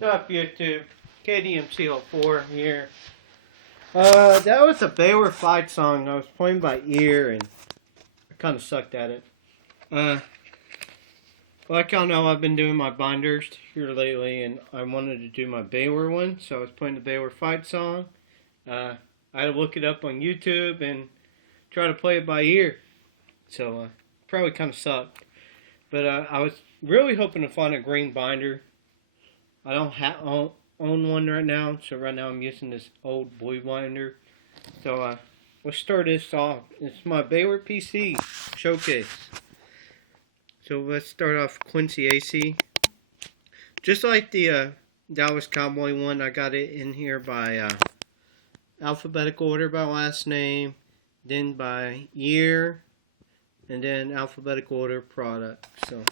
What's up, YouTube? KDMC04 here. That was a Baylor fight song. I was playing by ear and I kind of sucked at it. Like y'all know, I've been doing my binders here lately, and I wanted to do my Baylor one, so I was playing the Baylor fight song. I had to look it up on YouTube and try to play it by ear, so probably kind of sucked. But I was really hoping to find a green binder. I don't own one right now, so right now I'm using this old blue binder. So let's start this off. It's my Baylor PC Showcase. So let's start off Quincy AC. Just like the Dallas Cowboy one, I got it in here by alphabetical order by last name, then by year, and then alphabetical order product. So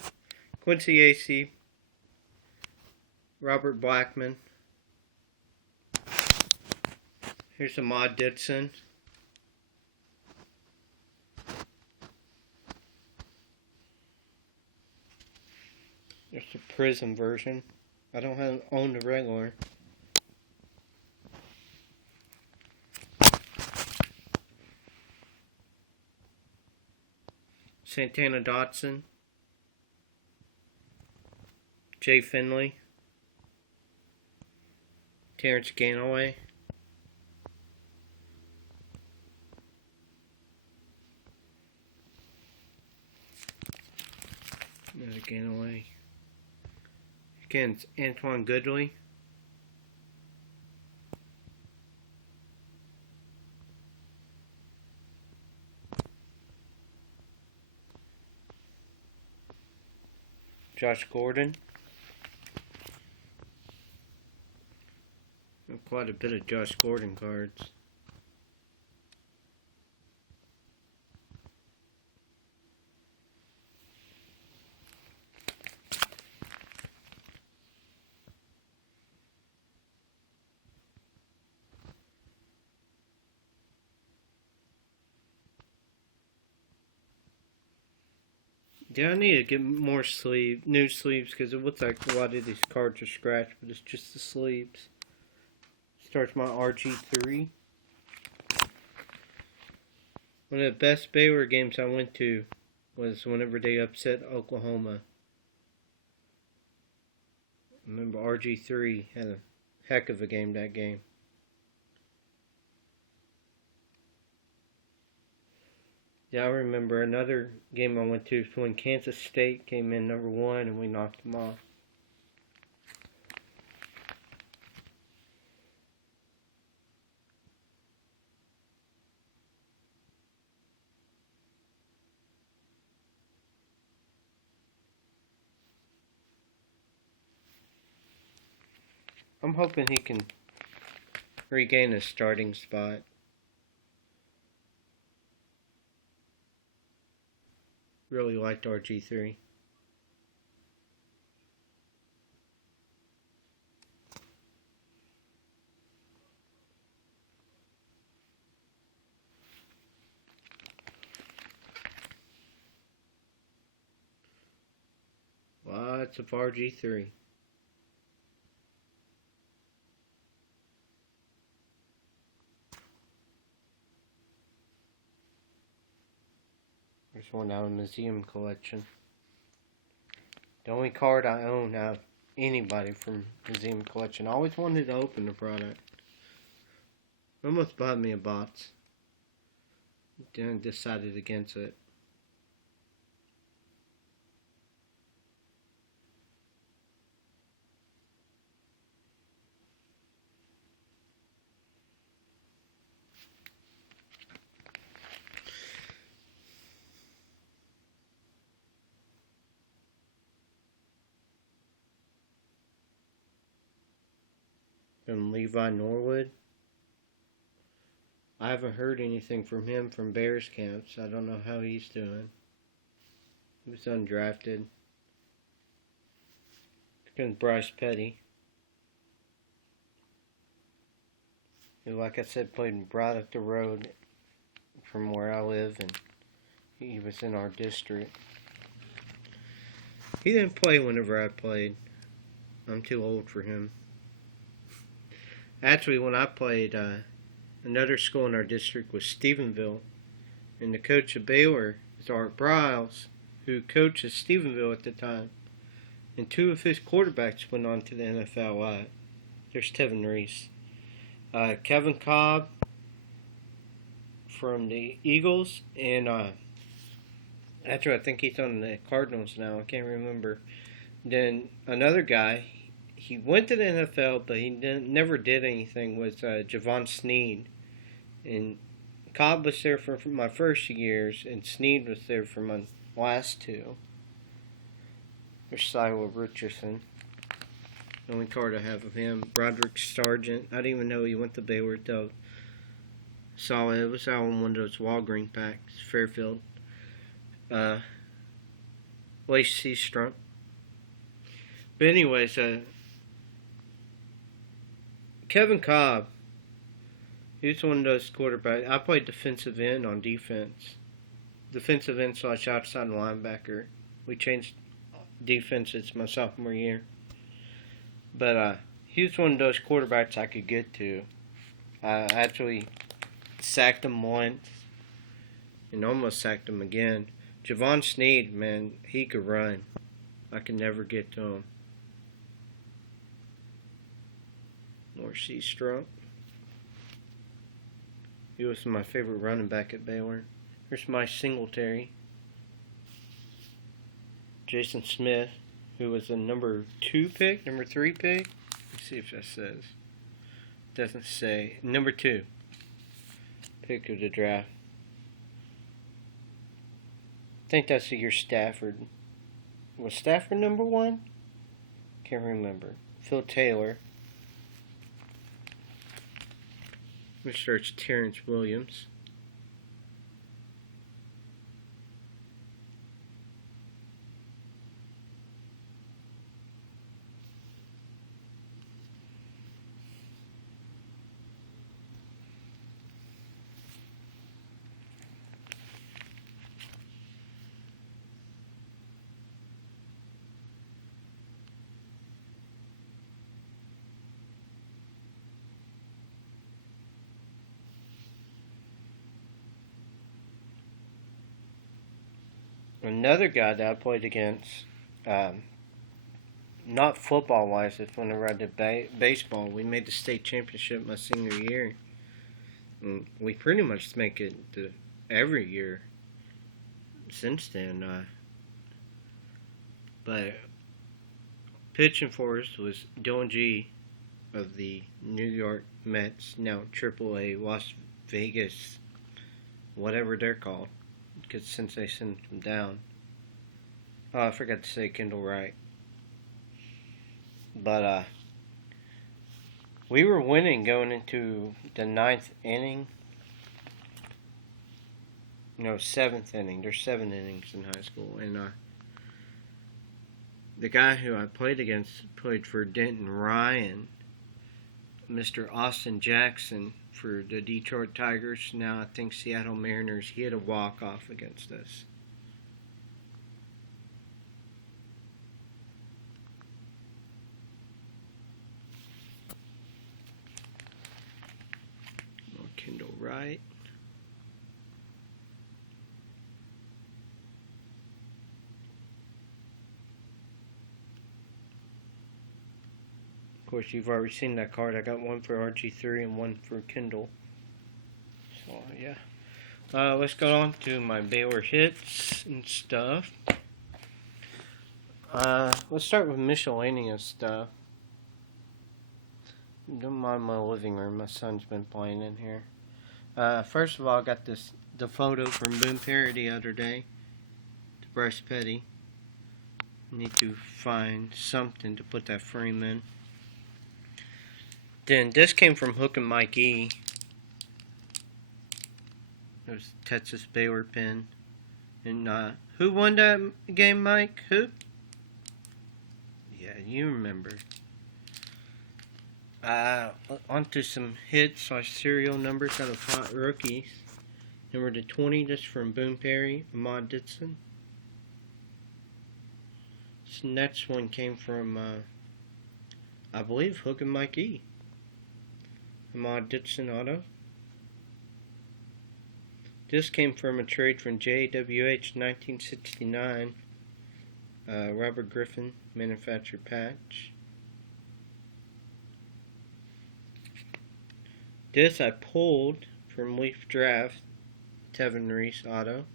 Quincy AC, Robert Blackman. Here's a Mod Ditson. There's the Prism version. I don't own the regular. Santana Dotson. Jay Finley. Terrence Ganaway. Another Ganaway. Again, it's Antoine Goodley. Josh Gordon. Quite a bit of Josh Gordon cards. Yeah, I need to get more new sleeves, because it looks like a lot of these cards are scratched, but it's just the sleeves. Starts my RG3. One of the best Baylor games I went to was whenever they upset Oklahoma. I remember RG3 had a heck of a game that game. Yeah, I remember another game I went to when Kansas State came in #1 and we knocked them off. I'm hoping he can regain his starting spot. Really liked RG3. Lots of RG3. There's one out of the museum collection. The only card I own out of anybody from museum collection. I always wanted to open the product. Almost bought me a box. Then decided against it. From Levi Norwood. I haven't heard anything from him from Bears camps. I don't know how he's doing. He was undrafted. Against Bryce Petty. Who, like I said, played right up the road from where I live, and he was in our district. He didn't play whenever I played. I'm too old for him. Actually, when I played, another school in our district was Stephenville, and the coach of Baylor is Art Briles, who coaches Stephenville at the time. And two of his quarterbacks went on to the NFL. There's Tevin Reese. Kevin Cobb from the Eagles, and actually I think he's on the Cardinals now. I can't remember. Then another guy, he went to the NFL, but he never did anything, was Javon Sneed. And Cobb was there for my first years, and Sneed was there for my last two. There's Silo Richardson. The only card I have of him. Broderick Sargent. I didn't even know he went to Baylor though. Saw it. It was out on one of those Walgreens packs. Fairfield. Lacey Strump. But anyways, Kevin Cobb. He was one of those quarterbacks. I played defensive end on defense. Defensive end / outside linebacker. We changed defenses my sophomore year. But he was one of those quarterbacks I could get to. I actually sacked him once and almost sacked him again. Javon Sneed, man, he could run. I could never get to him. North C. Strump. He was my favorite running back at Baylor. Here's my Singletary. Jason Smith, who was a number 3 pick. Let's see if that says. Doesn't say. Number 2 pick of the draft. I think that's the year Stafford. Was Stafford number 1? Can't remember. Phil Taylor. Mr. Terrence Williams. Another guy that I played against, not football-wise, it's whenever I did baseball. We made the state championship my senior year. And we pretty much make it every year since then. But pitching for us was Dylan G of the New York Mets, now AAA Las Vegas, whatever they're called. Because since they sent them down. Oh, I forgot to say Kendall Wright. But we were winning going into the 9th inning. No, 7th inning. There's 7 innings in high school. And the guy who I played against played for Denton Ryan. Mr. Austin Jackson for the Detroit Tigers. Now I think Seattle Mariners. He had a walk-off against us. Kendall Wright. Of course, you've already seen that card. I got one for RG3 and one for Kendall. So, yeah. Let's go on to my Baylor hits and stuff. Let's start with miscellaneous stuff. Don't mind my living room. My son's been playing in here. First of all, I got the photo from Boom Perry the other day. To Bryce Petty. Need to find something to put that frame in. Then this came from Hook and Mike E. There's Texas Baylor pin. And who won that game, Mike? Who? Yeah, you remember. Onto some hits / serial numbers out of Hot Rookies. Number to 20, this from Boom Perry, Ahmad Ditson. This next one came from, I believe, Hook and Mike E. Ahmad Dixon auto. This came from a trade from JWH 1969. Robert Griffin manufactured patch. This I pulled from Leaf Draft, Tevin Reese auto.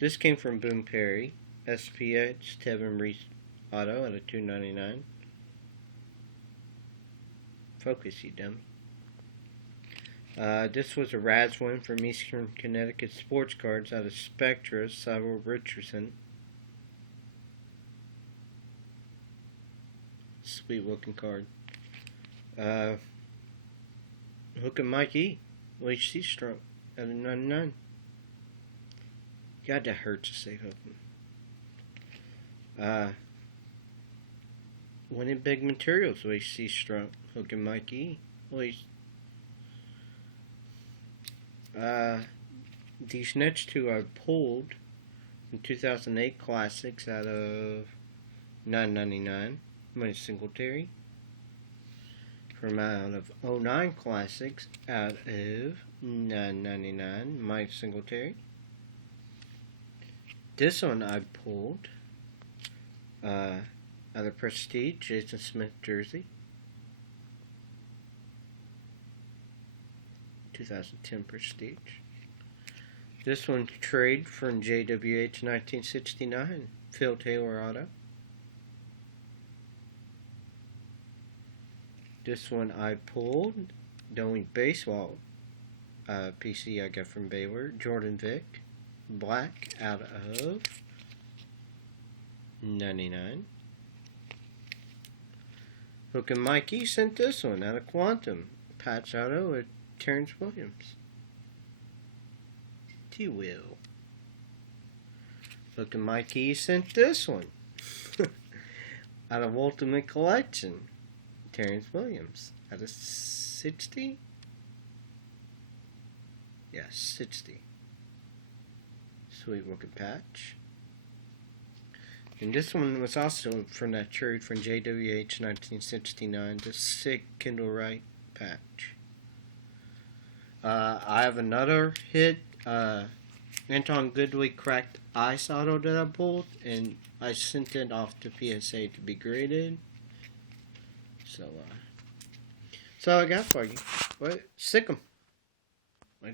This came from Boom Perry, SPH Tevin Reese auto at a $2.99. Focus, you dummy. This was a Raz win from Eastern Connecticut Sports Cards out of Spectra, Cyril Richardson. Sweet looking card. Hook and Mike E. HC stroke at a 99. God, that hurts to say Hookem. Winning Big Materials HC stroke. Hook and Mike E. These next two I pulled in 2008 Classics out of $9.99. Mike Singletary. From out of 09 Classics out of $9.99. Mike Singletary. This one I pulled out of Prestige, Jason Smith jersey. 2010 Prestige. This one trade from JWH 1969, Phil Taylor auto. This one I pulled, knowing baseball PC I got from Baylor, Jordan Vick, black out of 99. Hook and Mikey sent this one out of Quantum, patch auto with Terrence Williams. T-Will. Hook and Mikey sent this one out of Ultimate Collection. Terrence Williams out of 60? Yeah, 60. Sweet looking patch. And this one was also from that trade from JWH 1969, the sick Kendall Wright patch. I have another hit, Anton Goodway cracked ice auto that I pulled, and I sent it off to PSA to be graded. So I got for you. What? Sick 'em.